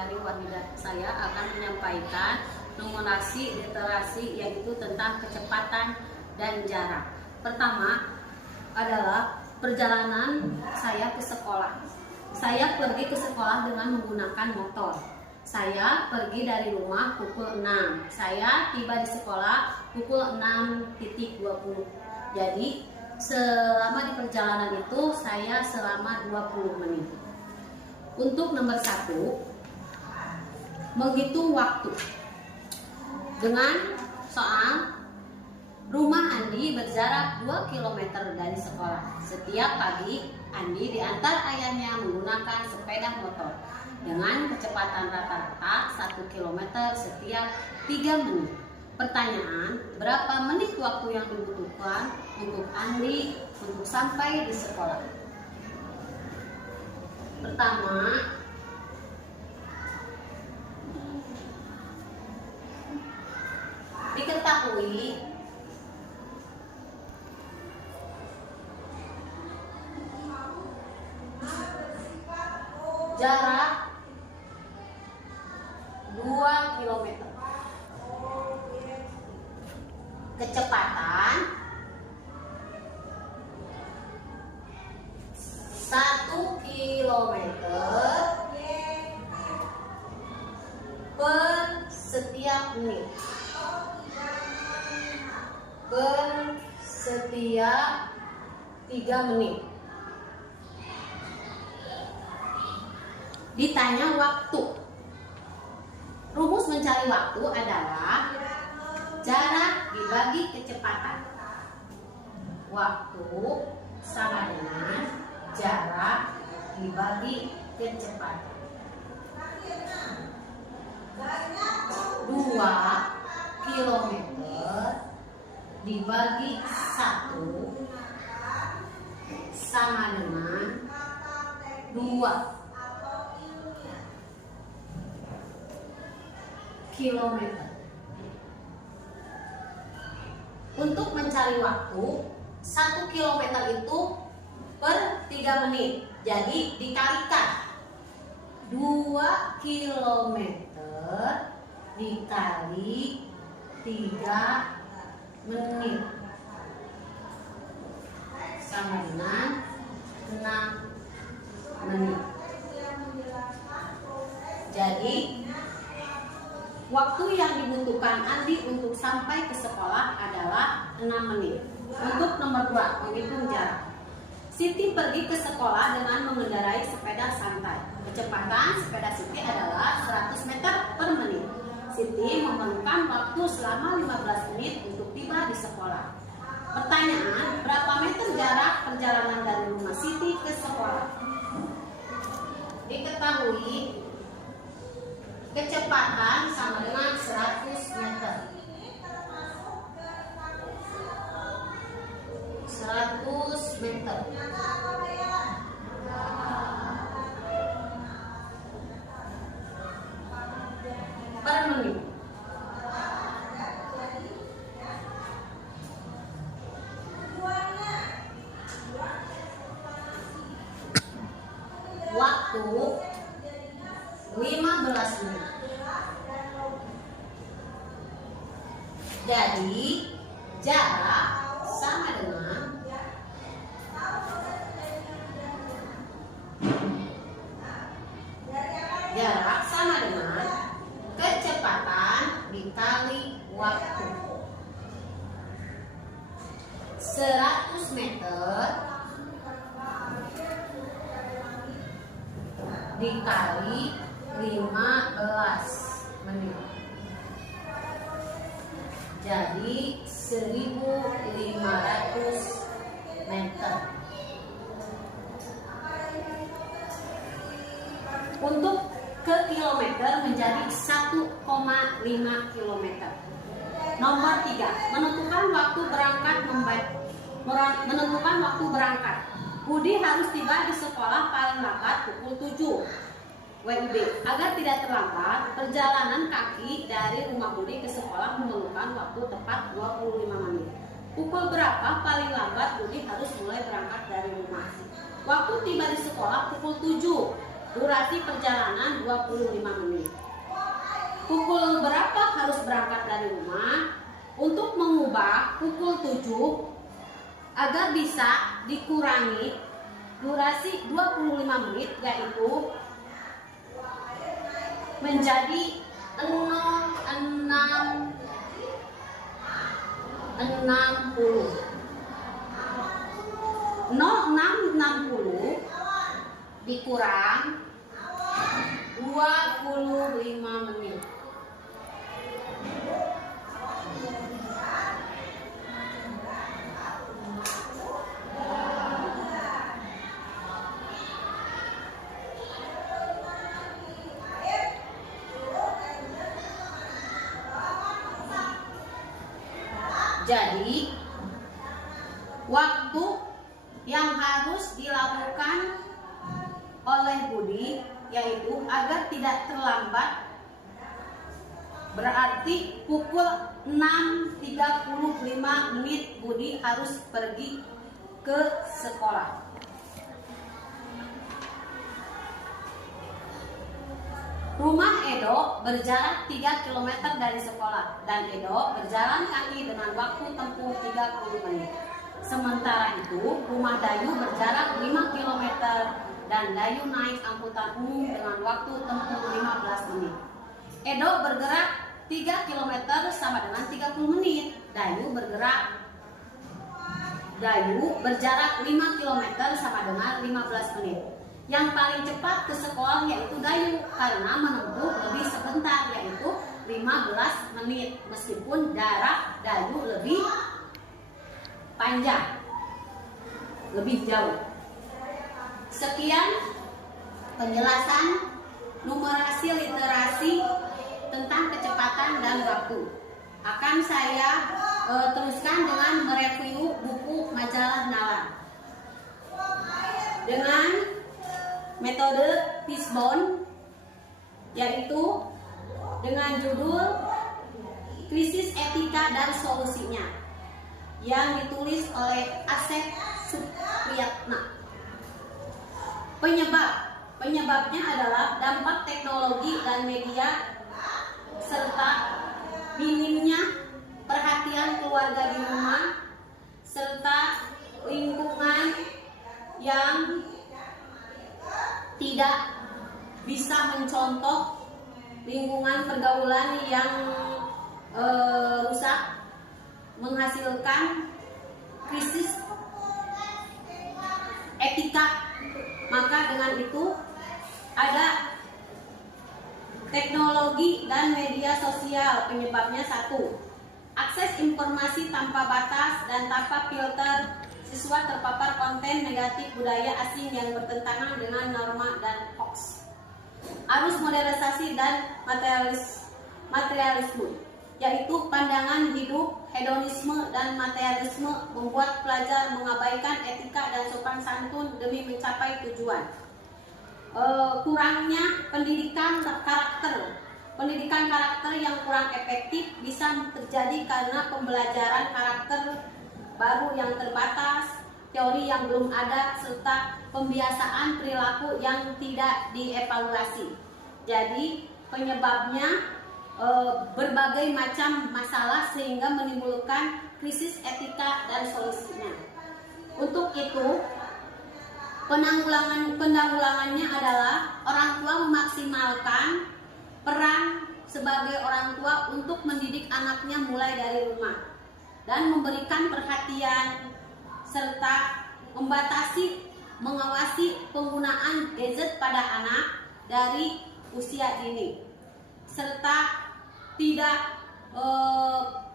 Wulandari Wahidah. Saya akan menyampaikan numerasi literasi, yaitu tentang kecepatan dan jarak. Pertama adalah perjalanan saya ke sekolah. Saya pergi ke sekolah dengan menggunakan motor. Saya pergi dari rumah pukul 6. Saya tiba di sekolah pukul 6.20. Jadi selama di perjalanan itu saya selama 20 menit. Untuk nomor 1, menghitung waktu. Dengan soal rumah Andi berjarak 2 km dari sekolah. Setiap pagi Andi diantar ayahnya menggunakan sepeda motor dengan kecepatan rata-rata 1 km setiap 3 menit. Pertanyaan, berapa menit waktu yang dibutuhkan untuk Andi untuk sampai di sekolah? Pertama, diketahui jarak 2 km. Kecepatan 1 km per setiap menit. Per setiap 3 menit. Ditanya waktu. Rumus mencari waktu adalah jarak dibagi kecepatan. Waktu sama dengan jarak dibagi kecepatan. 2 km dibagi 1 sama dengan 2 kilometer. Untuk mencari waktu, 1 kilometer itu per 3 menit. Jadi dikalikan 2 kilometer dikali 3 menit sama dengan 6 menit. Jadi waktu yang dibutuhkan Andi untuk sampai ke sekolah adalah 6 menit. Untuk nomor 2, menghitung jarak. Siti pergi ke sekolah dengan mengendarai sepeda santai. Kecepatan sepeda Siti adalah 100 meter per menit. Siti memerlukan waktu selama 15 menit untuk tiba di sekolah. Pertanyaan, berapa meter jarak perjalanan dari rumah Siti ke sekolah? Diketahui kecepatan sama dengan 100 meter. 100 meter. Per menit. Waktu 15 menit. Jadi jarak sama dengan kecepatan dikali waktu. 100 meter dikali 15 menit. Jadi 1.500 meter. Untuk ke kilometer menjadi 1,5 kilometer. Nomor 3, menentukan waktu berangkat. Budi harus tiba di sekolah paling lambat pukul 7 WIB. Agar tidak terlambat, perjalanan kaki dari rumah Budi ke sekolah memerlukan waktu tepat 25 menit. Pukul berapa paling lambat Budi harus mulai berangkat dari rumah? Waktu tiba di sekolah pukul 7. Durasi perjalanan 25 menit. Pukul berapa harus berangkat dari rumah? Untuk mengubah pukul 7 agar bisa dikurangi durasi 25 menit, yaitu menjadi 60 dikurang 25 menit. Jadi waktu yang harus dilakukan oleh Budi yaitu agar tidak terlambat, berarti pukul 6.35 menit Budi harus pergi ke sekolah. Rumah Edo berjarak 3 km dari sekolah dan Edo berjalan kaki dengan waktu tempuh 30 menit. Sementara itu, rumah Dayu berjarak 5 km dan Dayu naik angkutan umum dengan waktu tempuh 15 menit. Edo bergerak 3 km sama dengan 30 menit. Dayu berjarak 5 km sama dengan 15 menit. Yang paling cepat ke sekolah yaitu Dayu karena menempuh lebih sebentar, yaitu 15 menit, meskipun jarak Dayu lebih panjang, lebih jauh. Sekian penjelasan numerasi literasi tentang kecepatan dan waktu. Akan saya teruskan dengan mereview buku majalah Nalar dengan metode Fishbone, yaitu dengan judul Krisis Etika dan Solusinya, yang ditulis oleh Asep Supriyatna. Penyebabnya adalah dampak teknologi dan media serta minimnya perhatian keluarga di rumah serta lingkungan yang tidak bisa mencontoh, lingkungan pergaulan yang rusak, menghasilkan krisis etika. Maka dengan itu ada teknologi dan media sosial. Penyebabnya satu, akses informasi tanpa batas dan tanpa filter. Siswa terpapar konten negatif budaya asing yang bertentangan dengan norma dan hoax. Arus modernisasi dan materialisme, yaitu pandangan hidup, hedonisme dan materialisme membuat pelajar mengabaikan etika dan sopan santun demi mencapai tujuan. Kurangnya pendidikan karakter yang kurang efektif bisa terjadi karena pembelajaran karakter baru yang terbatas, teori yang belum ada, serta pembiasaan perilaku yang tidak dievaluasi. Jadi penyebabnya berbagai macam masalah sehingga menimbulkan krisis etika dan solusinya. Untuk itu, penanggulangannya adalah orang tua memaksimalkan peran sebagai orang tua untuk mendidik anaknya mulai dari rumah dan memberikan perhatian serta mengawasi penggunaan gadget pada anak dari usia dini, serta tidak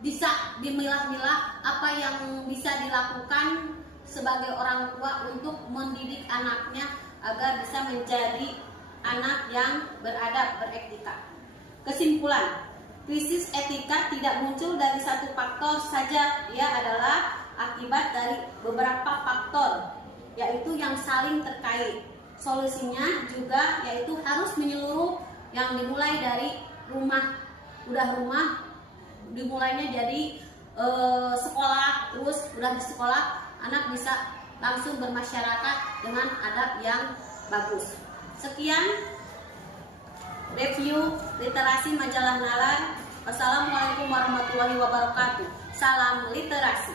bisa dimilah-milah apa yang bisa dilakukan sebagai orang tua untuk mendidik anaknya agar bisa menjadi anak yang beradab, beretika. Kesimpulan, krisis etika tidak muncul dari satu faktor saja, ia adalah akibat dari beberapa faktor, yaitu yang saling terkait. Solusinya juga yaitu harus menyeluruh, yang dimulai dari rumah. Udah rumah dimulainya jadi sekolah, terus udah di sekolah anak bisa langsung bermasyarakat dengan adab yang bagus. Sekian review literasi majalah Nalar. Wassalamualaikum warahmatullahi wabarakatuh. Salam literasi.